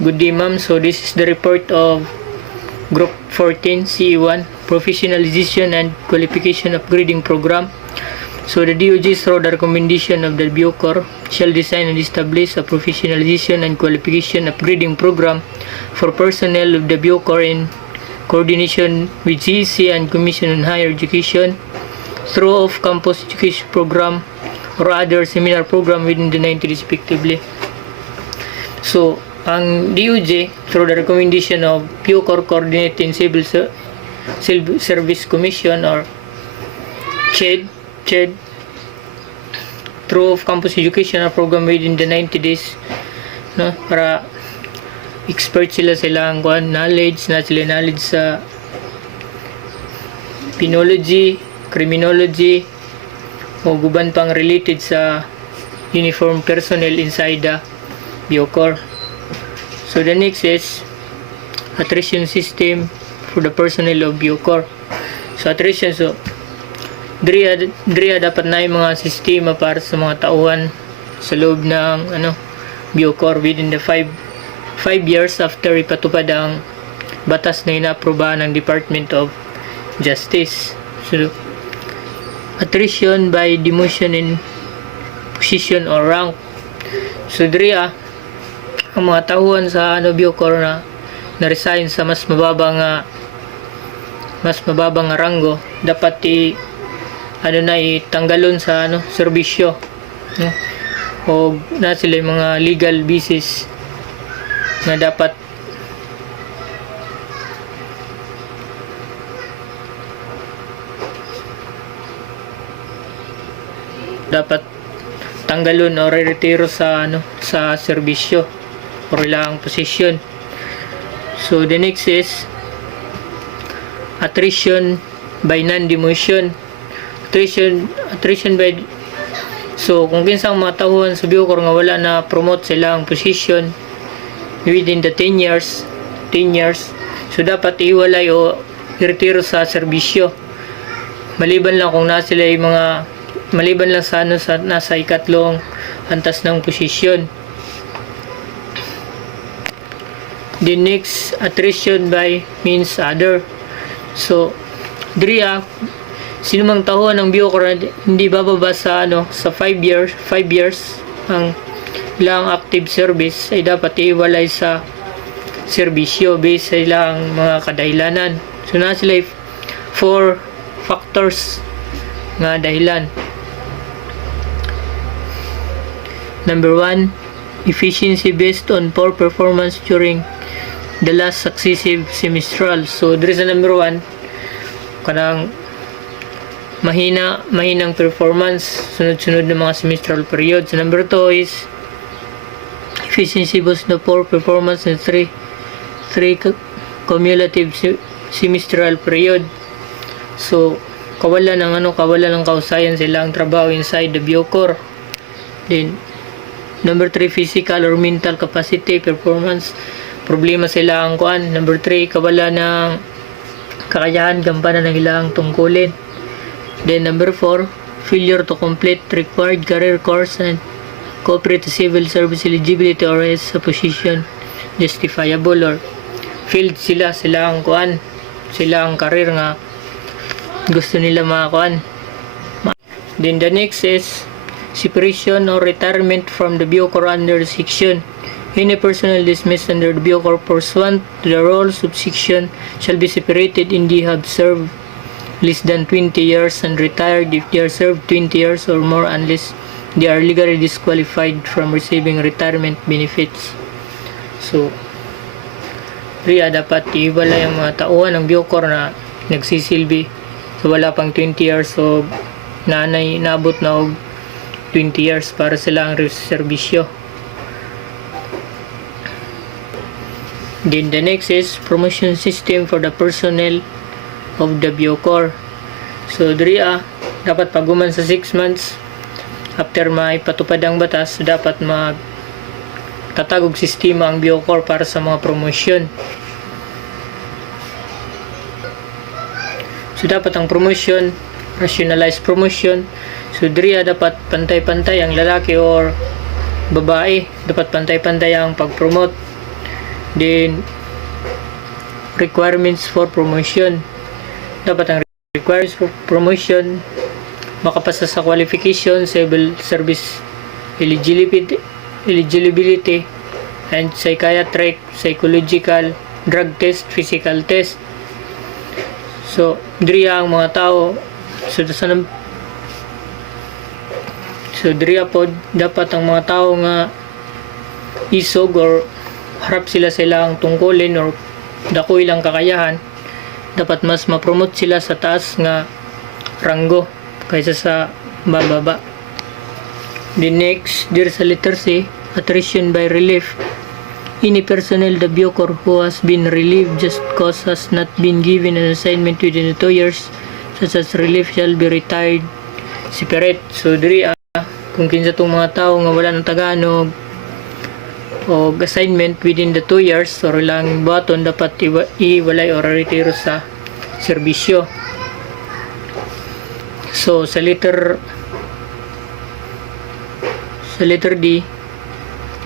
Good day, ma'am. So this is the report of Group 14 CE1 Professionalization and Qualification Upgrading Program. So the DOJ, through the recommendation of the BioCor, shall design and establish a professionalization and qualification upgrading program for personnel of the BioCor in coordination with CEC and Commission on Higher Education through off-campus education program or other seminar program within the 90 respectively. So, ang DOJ, through the recommendation of BioCor Coordinating Civil Service Commission or CHED, through campus educational program within the 90 days, no, para expert sila ang knowledge sa penology, criminology, o guban pang related sa uniform personnel inside the BioCor. So the next is attrition system for the personnel of BioCor. So attrition, so diriya dapat na yung mga sistema para sa mga tauhan sa loob ng BioCor within the 5 years after ipatupad ang batas na inaaprobahan ng Department of Justice. So attrition by demotion in position or rank. So diriya ang mga tauhan sa BioCor na resign sa mas mababang ranggo dapat itanggalon sa serbisyo, no? O na sila yung mga legal basis na dapat tanggalon o retiro sa serbisyo or ilang posisyon. So the next is attrition by non-demotion. Attrition by, so kung kinsang mga tauhan sa BioCor nga wala na promote sila ang position within the 10 years, so dapat iwalay o retiro sa serbisyo maliban lang sa nasa ikatlong antas ng posisyon. The next, attrition by means other. So diriya sino mang tauhan ng BioCor hindi bababa sa 5 years ang ilang active service ay dapat iwalay sa serbisyo based sa ilang mga kadahilanan. So na sila 4 factors nga dahilan. Number 1, efficiency based on poor performance during the last successive semestral. So there is a number 1 kanang mahinang performance sunod-sunod na mga semestral period. So number 2 is efficiency based on poor performance in 3 cumulative semestral period. So kawalan ng kausayan sila ang trabaho inside the BioCor. Then number 3, physical or mental capacity performance, problema sila ang Number 3, kawalan ng kakayahan gampanan ng ilang tungkulin. Then number 4, failure to complete required career course and cooperate to civil service eligibility or as a position justifiable, or failed sila ang career nga gusto nila Then the next is separation or retirement from the BioCor under section. Any personnel dismissed under the BioCor pursuant to the roles of section shall be separated in they have served less than 20 years and retired if they are served 20 years or more unless they are legally disqualified from receiving retirement benefits. So dapat iwala yung mga tauhan ng BioCor na nagsisilbi so wala pang 20 years o naabot na 20 years para sila ang serbisyo. Then the next is promotion system for the personnel of the BioCor. So diriya dapat paguman sa 6 months after maipatupad ang batas, dapat magtatagog sistema ang BioCor para sa mga promotion. So dapat ang promotion, rationalized promotion. So diriya dapat pantay-pantay ang lalaki or babae, dapat pantay-pantay ang pag-promote. Then, requirements for promotion. Dapat ang requirements for promotion, makapasa sa qualification, civil service eligibility, and psychiatric, psychological, drug test, physical test. So, diriya ang mga tao, so diriya po, dapat ang mga tao nga isog or harap sila sa ilang tungkulin or dako ilang kakayahan, dapat mas ma-promote sila sa taas nga ranggo kaysa sa bababa. The next, there sa letter C, attrition by relief. Any personnel the Bucor who has been relieved just cause has not been given an assignment within 2 years, such as relief shall be retired separate. So diri kung kinsa tong mga tao nga wala ng Tagalog o assignment within the 2 years or ilang buhaton, dapat iwalay or retiro sa serbisyo. So sa letter D,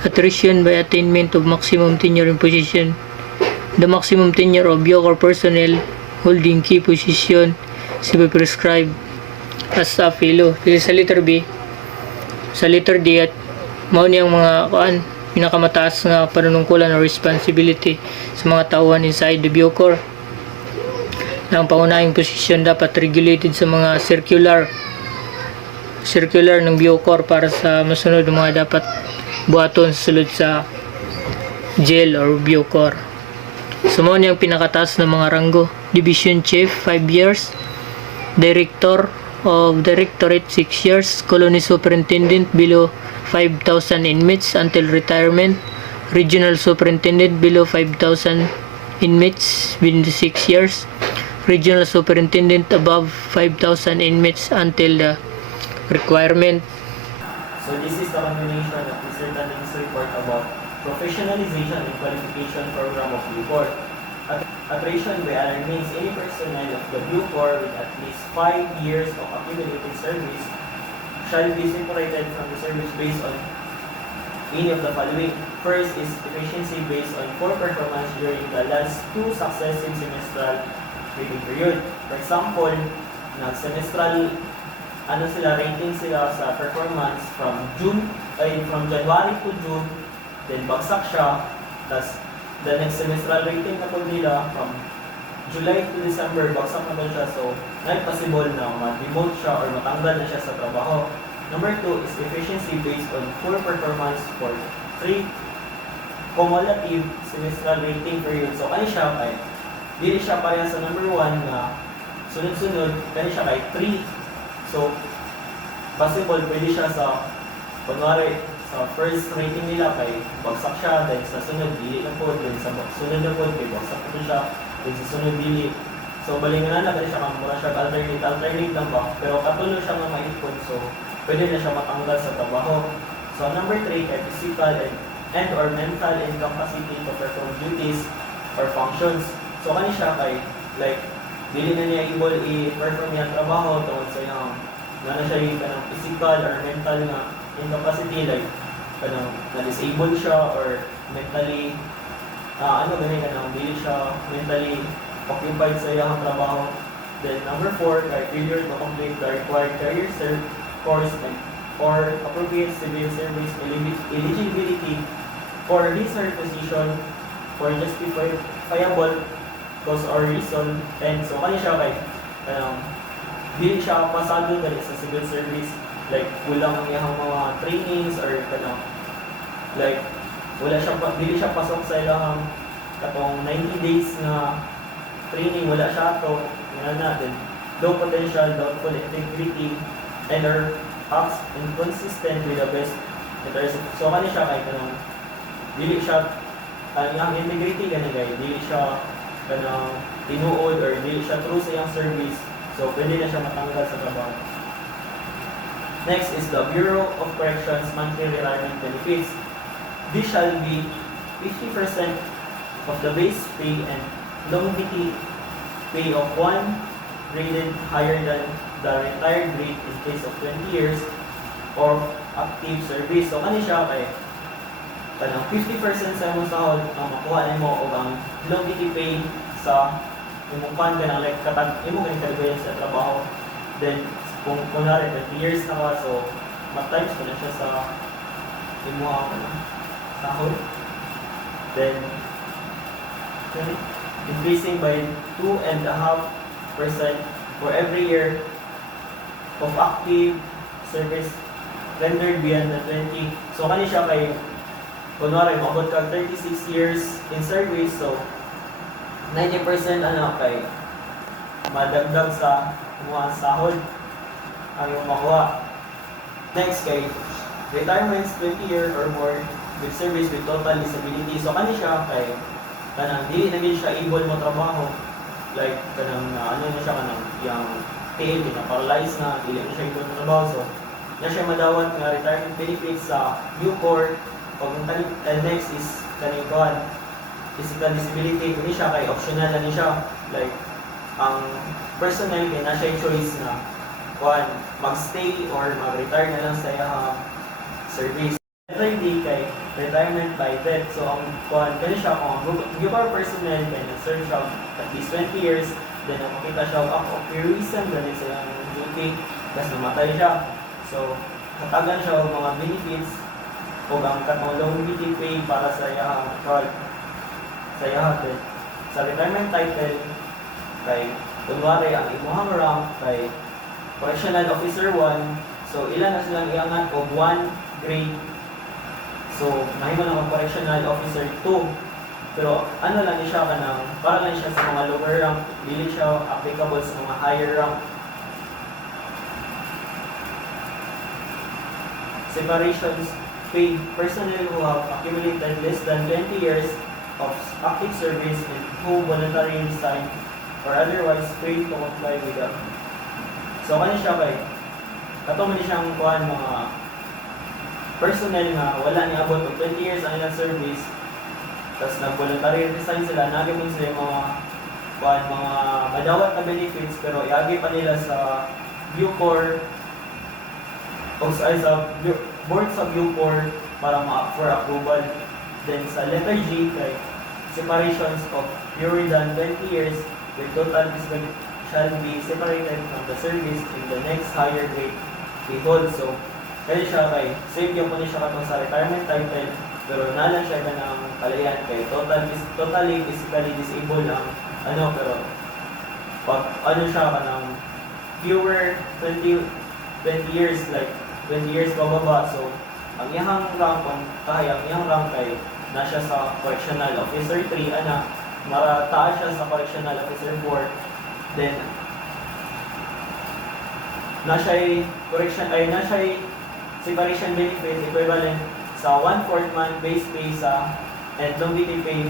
attrition by attainment of maximum tenure in position. The maximum tenure of Bucor personnel holding key position should be prescribed as a fellow. Kasi sa letter B, sa letter D, at mao niyang mga pinakamataas nga panunungkulan or responsibility sa mga tauhan inside the Bucor. Ang pangunahing posisyon dapat regulated sa mga circular ng Bucor para sa masunod mga dapat buhaton sulod sa jail or Bucor. So mo niyang pinakataas ng mga ranggo. Division Chief 5 years, Director of Directorate 6 years, Colony Superintendent below 5,000 inmates until retirement, Regional Superintendent below 5,000 inmates within 6 years, Regional Superintendent above 5,000 inmates until the requirement. So this is the continuation of Mr. Taning's report about professionalization and qualification program of Bucor. Attrition by other means, any personnel of the Bucor with at least 5 years of accumulated service shall be separated from the service based on any of the following. First is efficiency based on poor performance during the last 2 successive semestral rating period. For example, nag-semestral rating sila sa performance from January to June, then bagsak siya, tas the next semestral rating na po nila from July to December, bagsak na po siya, so not possible na ma-demote siya or matanggal na siya sa trabaho. Number 2 is efficiency based on poor performance for 3 cumulative semestral rating period. So kani siya kay dili siya pareha sa number 1 na sunod-sunod, kani siya kay 3. So, possible, pwede siya sa, kunwari, sa first rating nila kay bagsak siya, then sa sunod, dili na po, then sa sunod na po, kay bagsak na po siya, then sa sunod, dili. So, balingan na siya, mura siya, alternate lang ba? Pero katulo siya nga maipon, so, pwede na siya matanggal sa trabaho. So, number 3, kay physical and or mental incapacity to perform duties or functions. So, kani siya kay, like, dili na niya able i-perform yung trabaho tungkol sa yung na siya yung physical or mental nga incapacity, like na-disable siya or mentally dili siya mentally occupied sa yung trabaho. Then number 4, failure to complete the required career course or appropriate civil service eligibility for his or her position for justifiable cause or reason, and so kanya siya kay dili siya pasado dali sa civil service, like kulang ang iyang mga trainings or like dili siya pasok sa ilang katong 90 days na training, wala siya to natin, low potential, doubtful integrity, and or acts inconsistent with the best interest. So kanya siya kay dili siya ang integrity dili siya tinuod or dili siya true sa iyang service, so pwede na siya matanggal sa trabaho. Next is the Bureau of Corrections monthly retirement benefits. This shall be 50% of the base pay and longevity pay of one graded higher than the retired grade in case of 20 years of active service. So kani siya kay kanang 50% sa imong sahod ang makuha nimo o ang longevity pay sa imong pan kanang like katag imo kay kaliguyan sa trabaho. Then kung kunwari 20 years na ka, so mag-times ko na siya sa imong sahod. Then increasing by 2.5% for every year of active service rendered beyond the 20. So kani siya kay kunwari maabot ka 36 years in service, so 90% kay madagdag sa mga sahod ang iyong makuha. Next kay retirements 20 years or more with service with total disability. So kani siya kay kanang dili na gid siya able mo trabaho, like kanang na siya kanang yang tail na paralyzed na dili na siya able mo trabaho. So na siya madawat nga retirement benefits sa Bucor. Pag next is kaning kuan physical disability, kuni siya kay optional na ni siya, like ang personnel kay na siya choice na kuan magstay or mag-retire na lang sa iyang service. Letter D kay retirement by death. So ang kuan kani siya kung Bucor personnel kay nag-serve siya at least 20 years, then makita siya act of heroism dahil sa iyang duty, tapos namatay siya. So katagan siya og mga benefits o ang katong longevity pay para sa iyang sa iyang sa retirement title kay kunwari ang imong rank kay correctional officer 1, so ilan na silang iangat og 1 grade, so mahimo na mag correctional officer 2, pero ano lang ni siya kanang para lang siya sa mga lower rank, dili siya applicable sa mga higher rank. Separations paid personnel who have accumulated less than 20 years of active service and who voluntarily resign or otherwise fail to comply with them. So kani siya kay kato man siyang kuan mga personnel nga wala ni abot og 20 years ang ilang service, tapos nag-voluntary resign sila, nagimon sila mga kuan mga madawat na benefits, pero iagi pa nila sa Bucor o sa board sa Bucor para ma-for approval. Then sa letter G kay separations of fewer than 20 years with total disability shall be separated from the service in the next higher grade they hold. So kaya siya kay same yung po siya katong sa retirement title, pero nalan siya ka ng kalayan kay totally physically disabled ang pero pag siya ka ng fewer 20 years, like 20 years pababa, so ang iyang rank ang iyang rank kay na siya sa correctional officer 3 marataas siya sa correctional officer 4, then na siya separation benefit equivalent sa 1/4 month base pay sa and longevity pay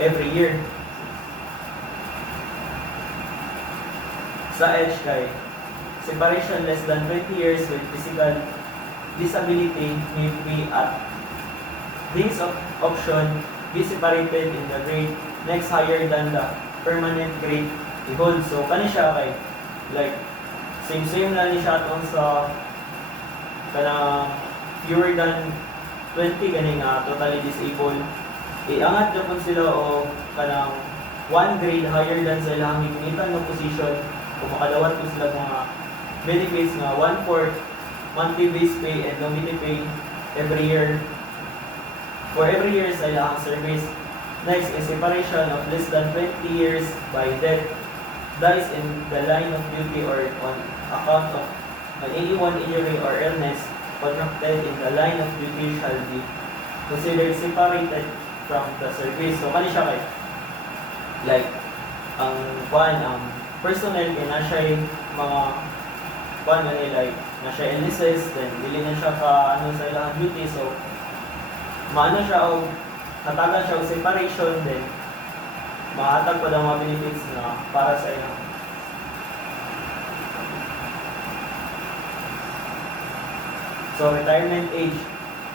every year. Sa H kay separation less than 20 years with physical disability may be at this option be separated in the grade next higher than the permanent grade he holds. So kani siya kay like same na ni siya atong sa kanang fewer than 20 kani nga totally disabled, iangat na po sila o kanang 1 grade higher than sa ilang hinginitan ng position o makadawat po sila mga benefits nga 1/4 monthly base pay and longevity pay every year for every year sa ilang service. Next is separation of less than 20 years by death, dies in the line of duty or on account of an anyone injury or illness contracted in the line of duty shall be considered separated from the service. So kani siya kay like ang personnel kay na siya mga like na siya illnesses, then dili na siya ka sa ilang duty, so maano siya o katagan siya o separation, then mahatag pa daw mga benefits na para sa ilang. So retirement age,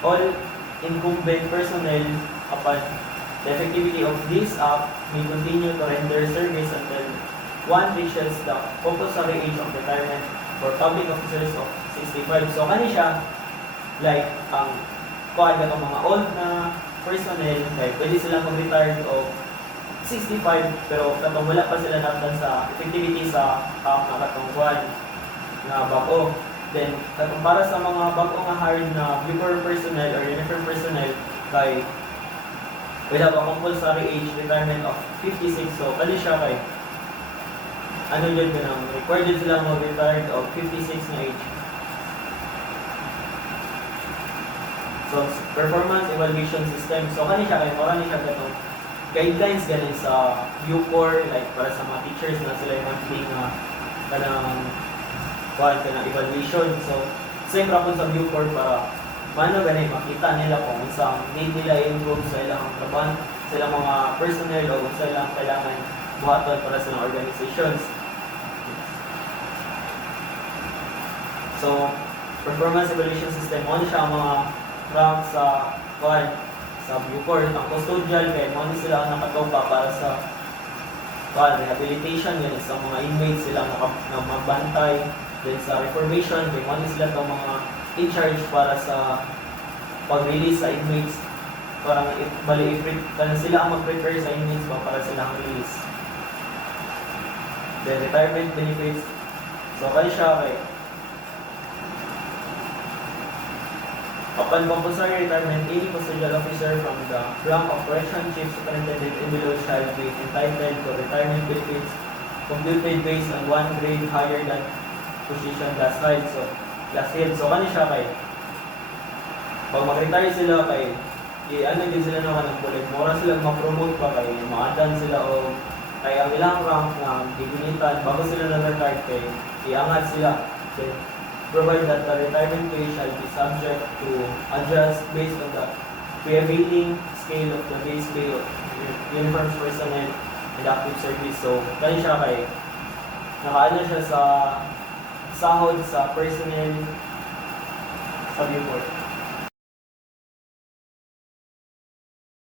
all incumbent personnel upon the effectivity of this act may continue to render service until one reaches the compulsory age of retirement for public officers of 65. So kani siya like ang kuhaan ka mga old na personnel, kaya pwede silang mag-retire of 65 pero katong wala pa sila natdan sa effectivity sa na katong kuhaan na bago. Then katong para sa mga bago nga hired na Bucor personnel or uniform personnel kay wala pa compulsory age retirement of 56, so kali siya kay ano yun ka nang required sila mag-retire of 56 na age. So performance evaluation system, so kani siya kay marami siya katong guidelines galing sa Bucor, like para sa mga teachers na sila yung monthly nga kanang evaluation. So same ra po sa Bucor para mano ganay makita nila kung isang need nila improve sa ilang trabaho, sa ilang mga personnel o sa ilang kailangan buhaton para sa mga organizations. So performance evaluation system, ano siya ang mga rank sa sa Bucor. Ang custodial kay mo sila ang nakatopa para sa rehabilitation, yan sa mga inmates sila na magbantay. Then sa reformation kay mo sila itong mga in charge para sa pag-release sa inmates, para sila ang mag-prepare sa inmates para sila ang release. Then retirement benefits, so kaya siya kay upon compulsory retirement, any custodial officer from the rank of correction chief superintendent and below shall be entitled to retirement benefits computed based on one grade higher than position last held. So kani siya kay pag mag-retire sila kay ano din sila naman ang bulit. Mura sila ma-promote pa kay maadan sila o kay ang ilang rank na gigunitan bago sila na-retire kay iangat sila. Then, provide that the retirement pay shall be subject to adjust based on the prevailing scale of the base pay of uniformed personnel and active service. So, kaya siya kay nakaano siya sa sahod sa personnel sa Bucor.